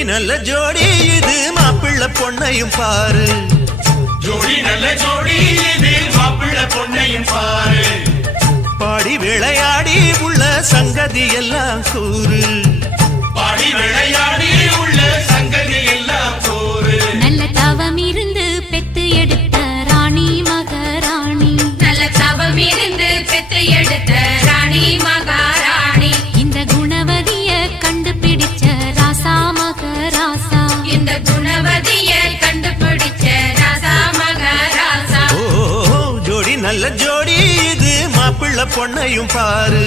ஜோடி நல்ல ஜோடி இது மாப்பிள்ள பொண்ணையும் பாரு ஜோடி நல்ல ஜோடி இது மாப்பிள்ள பொண்ணையும் பாரு பாடி விளையாடி உள்ள சங்கதி எல்லாம் கூறு பாடி விளையாடி உள்ள சங்கதி எல்லாம் கூறு நல்ல தவம் இருந்து பெத்து எடுத்த ராணி மகாராணி நல்ல தவம் இருந்து பெத்து எடுத்த ராணி மகாராணி இந்த குணவதிய கண்டுபிடிச்ச ராசா மகராசா இந்த குணவதிய கண்டுபிடிச்ச ராசா மகாராசா ஓ ஜோடி நல்ல ஜோடி இது மாப்பிள்ள பொண்ணையும் பாரு